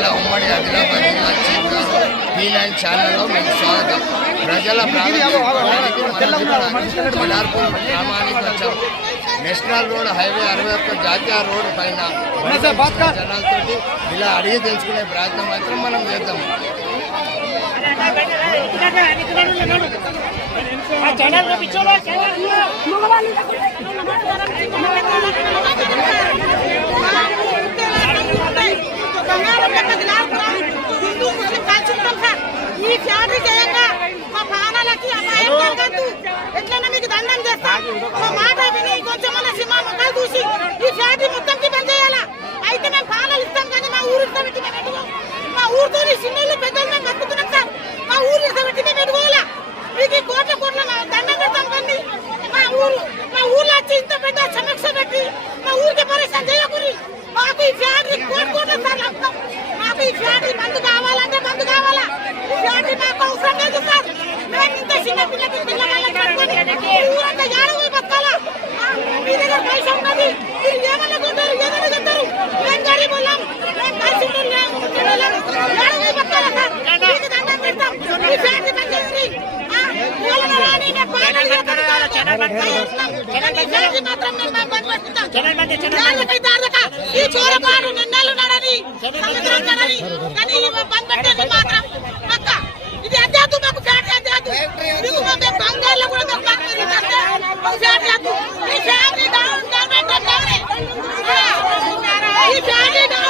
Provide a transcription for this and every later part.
జిల్లా ఉమ్మడి ఆదిలాబాద్ జిల్లా P9 ఛానల్లో మీకు స్వాగతం. ప్రజల జలార్పూర్ గ్రామానికి వచ్చాం. నేషనల్ రోడ్ హైవే 61 జాతీయ రోడ్ పైన జనాలతోటి ఇలా అడిగి తెలుసుకునే ప్రయత్నం మాత్రం మనం చేద్దాం. ఈ ఫ్యాక్టరీ చేయంగా మా ప్రాణాలకి అపాయం కలగద్దు. ఎట్లన్నా మీకు దండం చేస్తా. మా మాట విని కొంచెం సినిమా మొక్కలు చూసి ఈ ఫ్యాక్టరీ మొత్తంకి బంద్ చేయాలా. అయితే మేము పాలలు ఇస్తాం కానీ మా ఊరు ఇష్టపెట్టి మేము పెట్టుకోం. మా ఊరితో చిన్నోళ్ళు పెద్దలు మేము బతుకుతున్నాం సార్. మా ఊరు ఇష్టపెట్టి మేము పెట్టుకోవాలా. మీకు ఈ కోట్ల దండం పెడతాం కానీ మా ఊర్లో వచ్చి ఇంత పెద్ద సమీక్ష పెట్టి మా ఊరికి పరిశ్రమ చేయకూరి. మాకు ఈ ఫ్యాక్టరీ కోట్ల సార్లు వస్తాం. మాకు ఈ ఫ్యాక్టరీ బంద్ కావాలంటే బంద్ కావాలా. ఈ ఫ్యాక్టరీ మాకు అవసరం లేదు సార్. మేము ఇంత చిన్న ఊరంతా ఏడవై బతకాలా. మీ దగ్గర పైసా ఉన్నది మీరు ఏమన్నా కొంటారు ఏదైనా చెప్తారు. మేము గరీబ్ వాళ్ళం మేము కలిసి ఏడవై బతకాలా సార్. మీకు దండం పెడతాం. ఈ ఫ్యాక్టరీ బంద్ చేసి ఈ చోరపాటు నిన్నెళ్ళు నడని సముద్రం నడని కానీ బంద్ పెట్టేది మాత్రం పక్క. ఇది అద్దాదు మాకు ఫ్యాక్టరీ అద్దాదు. మీకు మేము బంగాళలో కూడా ఫ్యాక్టరీ అద్దు. ఈ ఫ్యాక్టరీ డౌన్ ఈ ఫ్యాక్టరీ డౌన్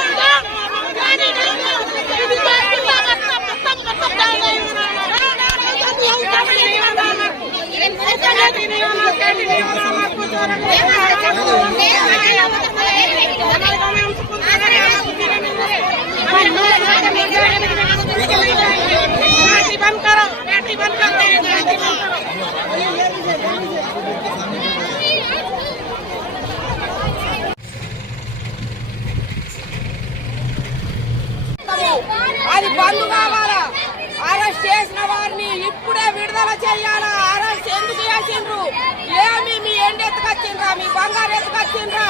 అది బంద్ కావాలా. అరెస్ట్ చేసిన వారిని ఇప్పుడే విడుదల చేయాలా. అరెస్ట్ ఎందుకు చేసిండ్రు? ఏమి మీ ఎండు ఎత్తుకొచ్చిండ్రా? మీ బంగారు ఎత్తుకొచ్చిండ్రా?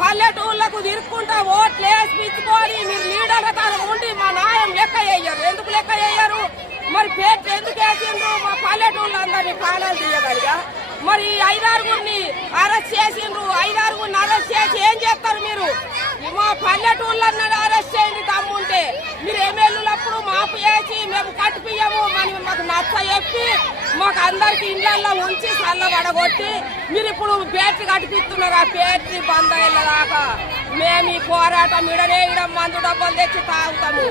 పల్లెటూళ్ళకు తిరుక్కుంటా ఓట్లు వేసిపించుకొని మీరు లీడర్లతో ఉండి మా న్యాయం లెక్క వేయరు. ఎందుకు లెక్క వేయరు? మరి పేరు ఎందుకు వేసిండ్రు? మా పల్లెటూళ్ళందరినీ ప్రాణాలు తీయగలిగా. మరి 5-6 అరెస్ట్ చేసిండ్రు. 5-6 అరెస్ట్ చేసి ఏం చేస్తారు మీరు? మా పల్లెటూళ్ళని అరెస్ట్ చేయండి దమ్ముంటే. మీరు ఎమ్మెల్యేలప్పుడు మాపు వేసి మేము కట్టిపియ్యము మాకు నచ్చ చెప్పి మాకు అందరికి ఇళ్లలో ఉంచి చల్లబడగొట్టి మీరు ఇప్పుడు బ్యాటరీ కట్టిపిస్తున్నారు. ఆ బ్యాటరీ బంద్ అయ్యేదాకా మేము ఈ పోరాటం ఇడనే మందు డబ్బులు తెచ్చి తాగుతాము.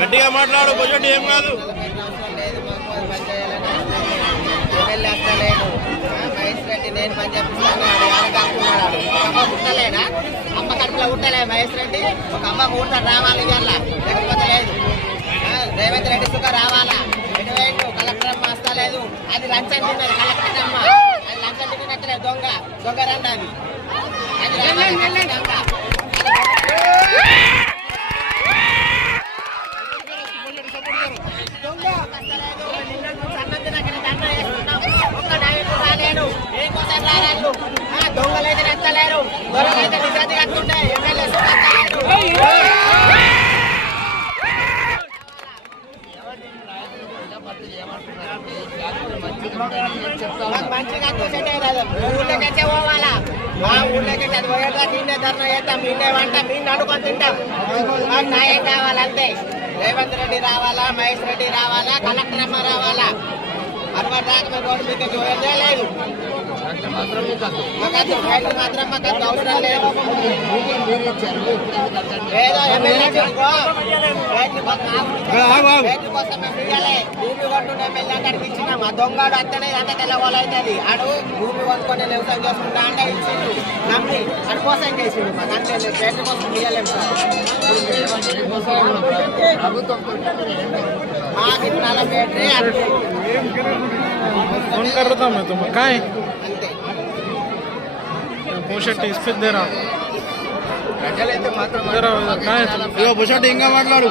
గట్టిగా మాట్లాడు. బడ్జెట్ ఏం కాదు. మహేష్ రెడ్డి నేను పని చేపిస్తాను. అమ్మ పుట్టలేనా? అమ్మ కడుపులో పుట్టలే మహేష్ రెడ్డి. ఒక అమ్మ ఊరుతాడు రావాలి ఇవాళ, లేకపోతే లేదు. రేవంత్ రెడ్డి సుఖ రావాలా. ఎటువైపు కలెక్టర్ అమ్మ వస్తలేదు. అది లంచం తిన్నది కలెక్టర్ అమ్మ. అది లంచం తిన్నట్లే దొంగ రండి. అది రావాలి దొంగ. దొంగలైతే నచ్చలేరు. దొంగలైతే నిజాన్ని కట్టుకుంటాయి. ఎమ్మెల్యే మంచిగా చూసేటే కాదు. ఊళ్ళోకి పోవాలా. మా ఊళ్ళోకి అది పోయేదా తిండే ధర్నా చేస్తాం. తిండే వంట మేము అడుకొని తింటాం. మాకు న్యాయం కావాలంతే. రేవంత్ రెడ్డి రావాలా, మహేష్ రెడ్డి రావాలా, కలెక్టర్ అమ్మ రావాలా. అరవై దాకా మేము రోడ్డు మీకు చూడలే లేదు. మాత్రం మాకు అవసరం లేదు. ఏదో ఎమ్మెల్యే కోసం మేము ఇవ్వలే. భూమి కొట్టుకుని ఎమ్మెల్యే అక్కడికి ఇచ్చినాం. ఆ దొంగడు అంతనే అంత తెల్లగోలు అవుతుంది. ఆడు భూమి కొనుక్కొని వ్యవసాయం చేసుకుంటా అంటే ఇచ్చిండు. నమ్మి అటు కోసం చేసిండు. మాకు అంతే రైతు కోసం ఇవ్వలేము సార్. మాకు ఇట్లా బ్యాటరీ అంతే. फोन कर रहा था मैं तुम्हें काय पोशट स्पीच दे रहा ప్రజలైతే మాత్రం काय बुशट इंगा మాట్లాడు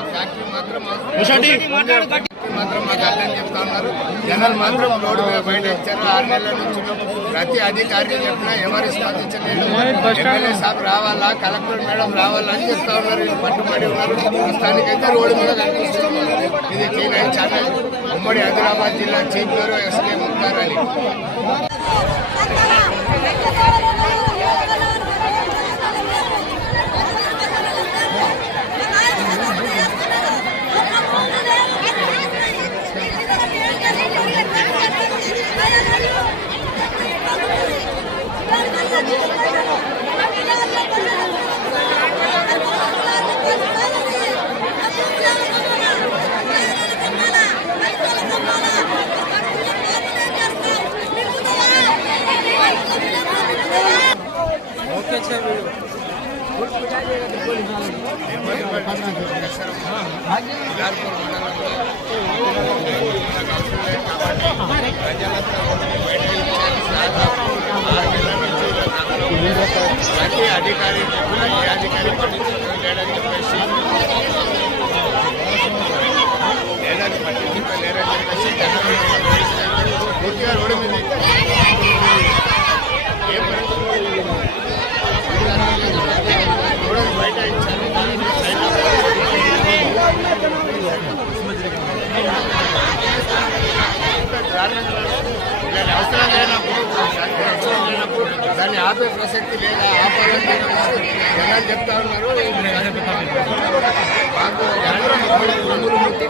बुशट మాత్రం మాకు అర్థం చెప్తా ఉన్నారు. జనాలు మాత్రం రోడ్డు మీద బయట ఇచ్చారు. 6 నెలల నుంచి ప్రతి అధికారికి చెప్పినా ఎవరు స్పందించలేదు. ఎమ్మెల్యే సాబ్ రావాలా, కలెక్టర్ మేడం రావాలా అని చెప్తా ఉన్నారు. వీళ్ళు పట్టుబడి ఉన్నారు. ప్రస్తుతానికైతే రోడ్డు మీద కనిపిస్తున్నారు. ఇది T9 ఛానల్, ఉమ్మడి ఆదిలాబాద్ జిల్లా chief bureau S K Mukhtar Ali. ప్రతి అధికారి చెప్పినా ఏ అధికారి పట్టించుకోవడం లేడని చెప్పేసి పూర్తిగా రోడ్డు మీద రోడ్డు బయట ఇచ్చారు. దాని అవసరం లేనప్పుడు దాన్ని ఆపే ప్రసక్తి లేదా ఆపాలని చెప్పేసి జనాలు చెప్తా ఉన్నారు. మాకు రంగులు ముట్టి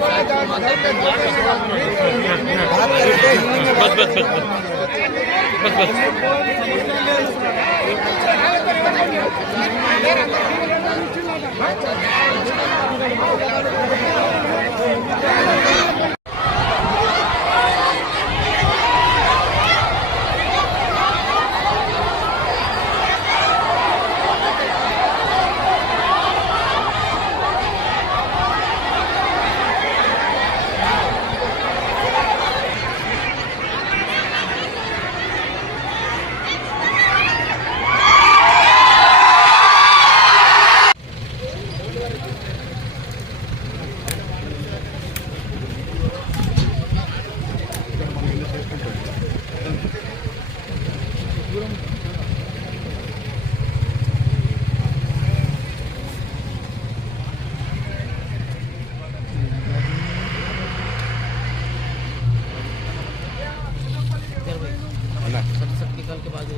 के बाद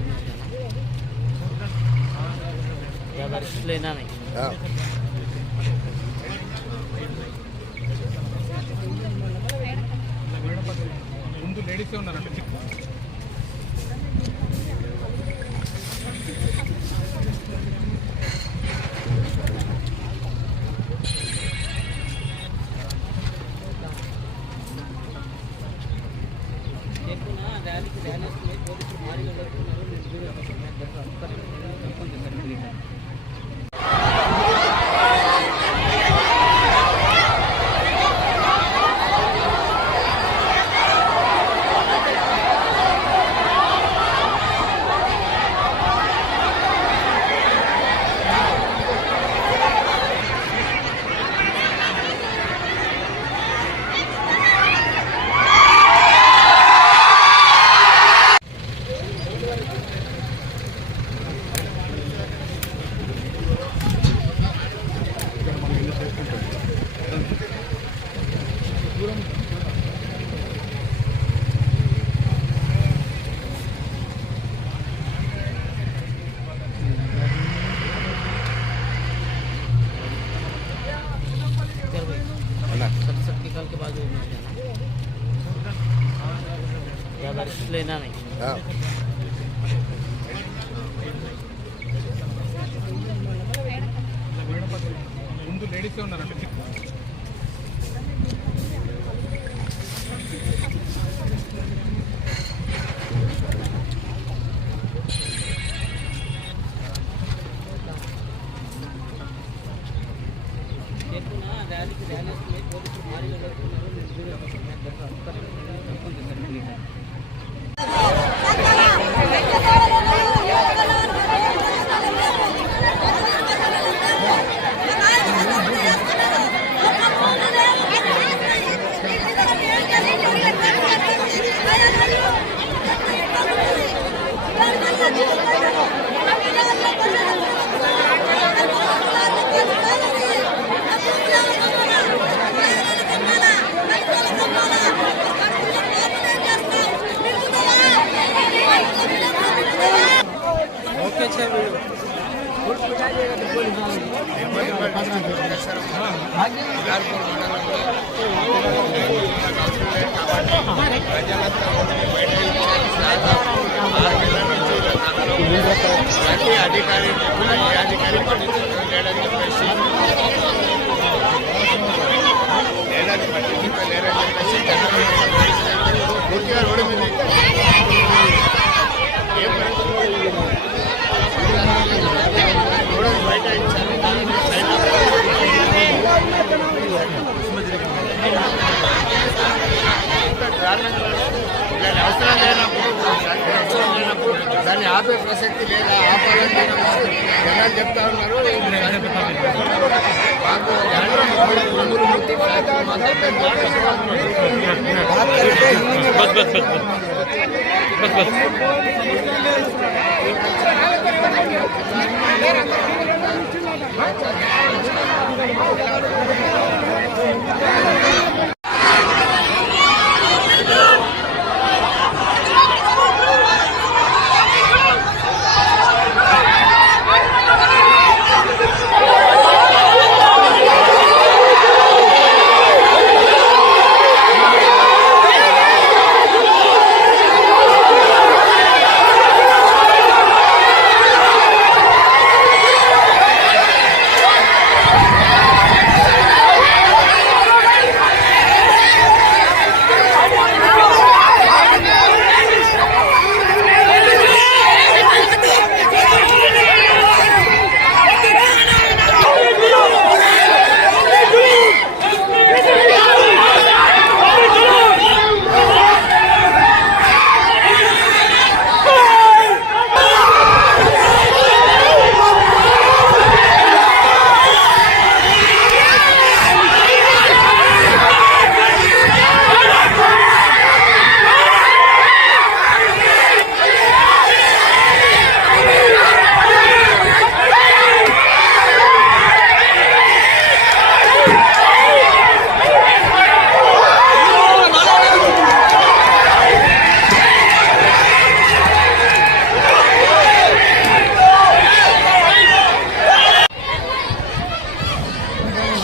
ज़्यादा रिस्क लेना नहीं। ముందు లేడీసే ఉన్నారండి. निकाल के बाद ज़्यादा रिस्क लेना नहीं। ముందు లేడీసే ఉన్నారండి. సిద్ధార్థపూర్ మండలంలో ప్రజలంతా బయటకు వచ్చారు. 6 నెలల నుంచి ప్రతి అధికారి ఏ అధికారి పట్టించుకోలేడని చెప్పేసి పూర్తిగా రోడ్డు మీద రోడ్డు బయట ఇచ్చారు. దాని అవసరం లేనప్పుడు దాన్ని ఆపే ప్రసక్తి లేదా ఆపాలని జనాలు చెప్తా ఉన్నారు. మాకు రంగులు ముట్టి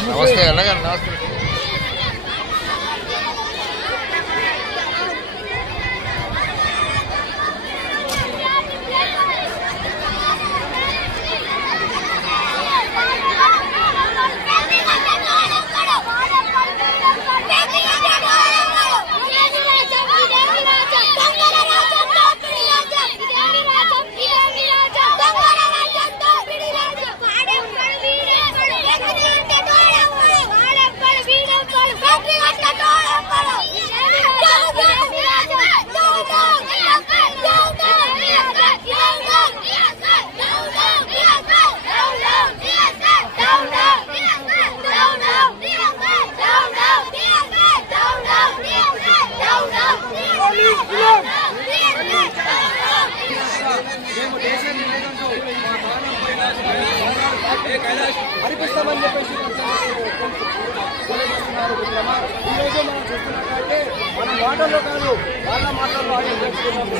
నమస్తే అలాగే నమస్తే. హరిపిస్తామని చెప్పేసి ఈరోజు మనం చూస్తున్నట్లయితే మన మాటల్లో కాదు వాళ్ళ మాటల్లో ఆడే నేర్చుకున్నాము.